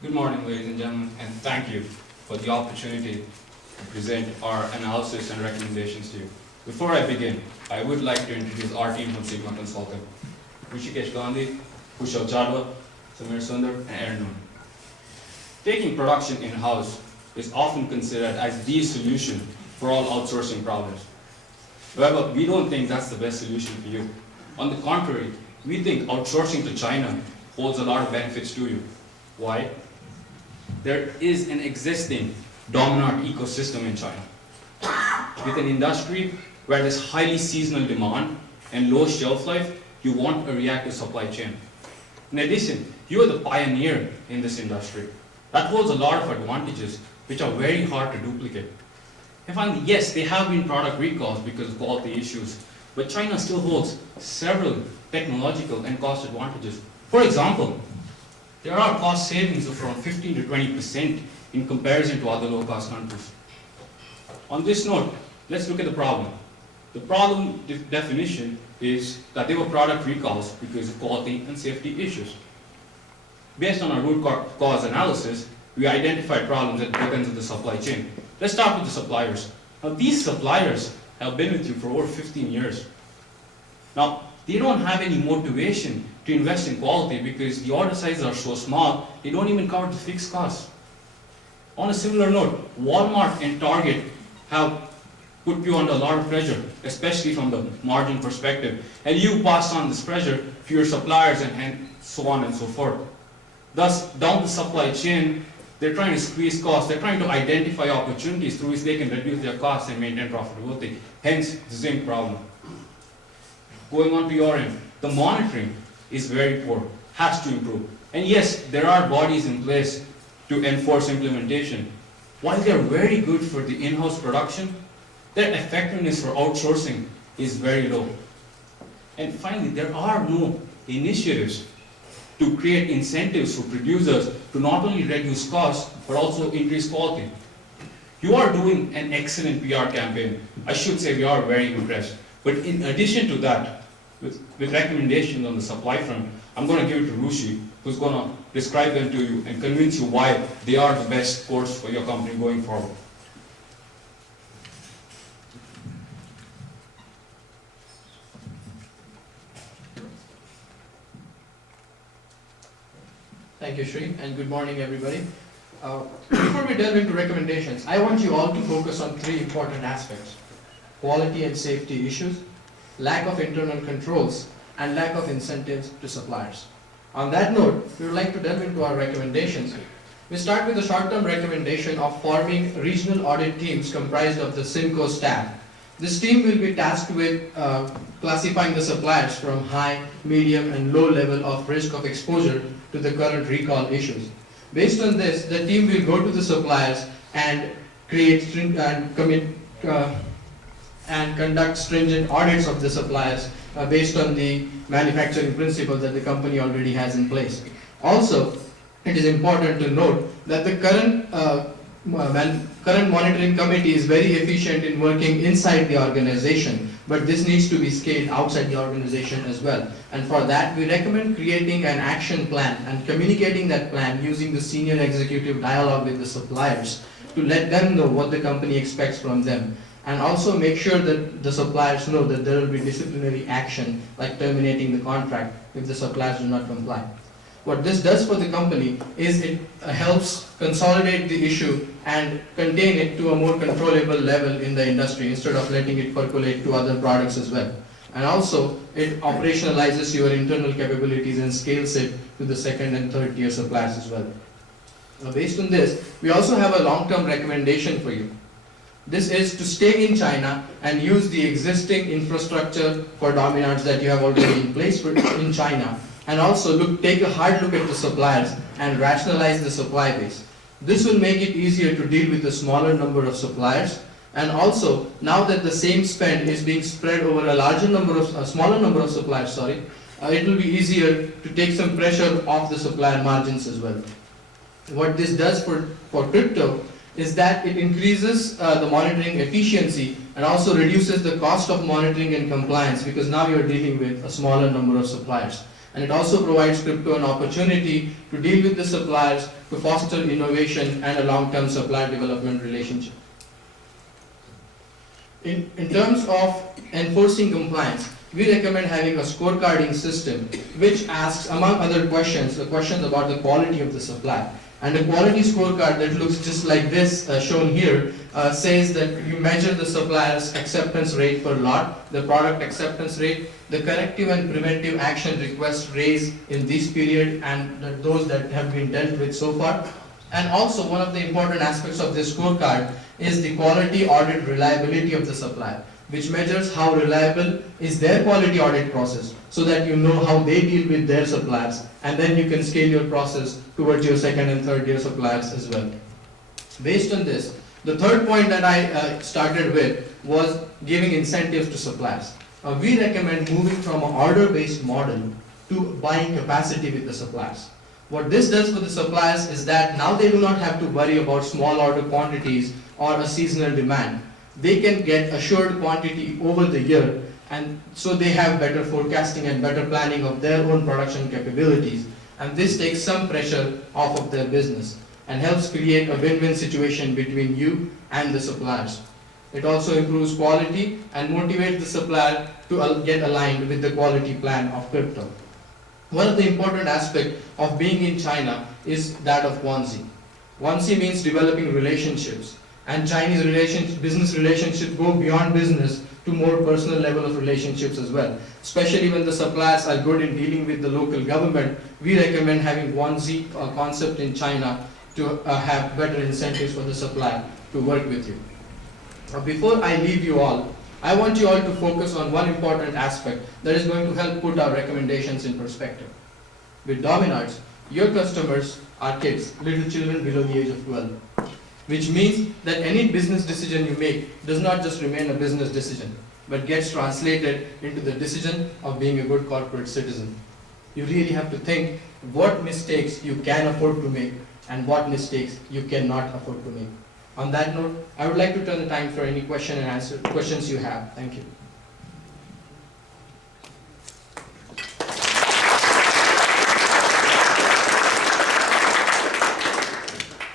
Good morning, ladies and gentlemen, and thank you for the opportunity to present our analysis and recommendations to you. Before I begin, I would like to introduce our team from Sigma Consulting: Rishikesh Gandhi, Kushal Chadwa, Samir Sundar, and Aaron Noon. Taking production in-house is often considered as the solution for all outsourcing problems. However, we don't think that's the best solution for you. On the contrary, we think outsourcing to China holds a lot of benefits to you. Why? There is an existing dominant ecosystem in China, with an industry where there's highly seasonal demand and low shelf life. You want a reactive supply chain. In addition, you are the pioneer in this industry. That holds a lot of advantages which are very hard to duplicate. And finally, yes, there have been product recalls because of quality issues, but China still holds several technological and cost advantages. For example, there are cost savings of around 15 to 20% in comparison to other low-cost countries. On this note, let's look at the problem. The problem definition is that there were product recalls because of quality and safety issues. Based on our root cause analysis, we identified problems at both ends of the supply chain. Let's start with the suppliers. Now, these suppliers have been with you for over 15 years. Now, they don't have any motivation to invest in quality because the order sizes are so small, they don't even cover the fixed costs. On a similar note, Walmart and Target have put you under a lot of pressure, especially from the margin perspective, and you pass on this pressure to your suppliers and so on and so forth. Thus, down the supply chain, they're trying to squeeze costs, they're trying to identify opportunities through which they can reduce their costs and maintain profitability, hence the same problem. Going on to your end, the monitoring is very poor, has to improve. And yes, there are bodies in place to enforce implementation. While they're very good for the in-house production, their effectiveness for outsourcing is very low. And finally, there are no initiatives to create incentives for producers to not only reduce costs, but also increase quality. You are doing an excellent PR campaign. I should say we are very impressed. But in addition to that, with recommendations on the supply front, I'm going to give it to Rushi, who's going to describe them to you and convince you why they are the best course for your company going forward. Thank you, Sri, and good morning, everybody. Before we delve into recommendations, I want you all to focus on three important aspects: quality and safety issues, lack of internal controls, and lack of incentives to suppliers. On that note, we would like to delve into our recommendations. We start with the short-term recommendation of forming regional audit teams comprised of the Simco staff. This team will be tasked with classifying the suppliers from high, medium, and low level of risk of exposure to the current recall issues. Based on this, the team will go to the suppliers and conduct stringent audits of the suppliers based on the manufacturing principles that the company already has in place. Also, it is important to note that the current monitoring committee is very efficient in working inside the organization, but this needs to be scaled outside the organization as well. And for that, we recommend creating an action plan and communicating that plan using the senior executive dialogue with the suppliers to let them know what the company expects from them. And also make sure that the suppliers know that there will be disciplinary action, like terminating the contract if the suppliers do not comply. What this does for the company is it helps consolidate the issue and contain it to a more controllable level in the industry instead of letting it percolate to other products as well. And also, it operationalizes your internal capabilities and scales it to the second and third tier suppliers as well. Based on this, we also have a long-term recommendation for you. This is to stay in China and use the existing infrastructure for dominants that you have already in place in China, and also take a hard look at the suppliers and rationalize the supply base. This will make it easier to deal with a smaller number of suppliers, and also now that the same spend is being spread over a smaller number of suppliers, it will be easier to take some pressure off the supplier margins as well. What this does for crypto is that it increases the monitoring efficiency and also reduces the cost of monitoring and compliance, because now you're dealing with a smaller number of suppliers. And it also provides crypto an opportunity to deal with the suppliers, to foster innovation and a long-term supplier development relationship. In terms of enforcing compliance, we recommend having a scorecarding system which asks, among other questions, the questions about the quality of the supply. And a quality scorecard that looks just like this, shown here, says that you measure the supplier's acceptance rate per lot, the product acceptance rate, the corrective and preventive action requests raised in this period and those that have been dealt with so far. And also one of the important aspects of this scorecard is the quality audit reliability of the supplier, which measures how reliable is their quality audit process, so that you know how they deal with their suppliers, and then you can scale your process towards your second and third tier suppliers as well. Based on this, the third point that I started with was giving incentives to suppliers. We recommend moving from an order-based model to buying capacity with the suppliers. What this does for the suppliers is that now they do not have to worry about small order quantities or a seasonal demand. They can get assured quantity over the year, and so they have better forecasting and better planning of their own production capabilities. And this takes some pressure off of their business and helps create a win-win situation between you and the suppliers. It also improves quality and motivates the supplier to get aligned with the quality plan of crypto. One of the important aspects of being in China is that of 1Z. 1Z means developing relationships, and Chinese business relationships go beyond business to more personal level of relationships as well. Especially when the suppliers are good in dealing with the local government, we recommend having 1Z concept in China to have better incentives for the supplier to work with you. Before I leave you all, I want you all to focus on one important aspect that is going to help put our recommendations in perspective. With Dominards, your customers are kids, little children below the age of 12, which means that any business decision you make does not just remain a business decision, but gets translated into the decision of being a good corporate citizen. You really have to think what mistakes you can afford to make and what mistakes you cannot afford to make. On that note, I would like to turn the time for any questions you have. Thank you.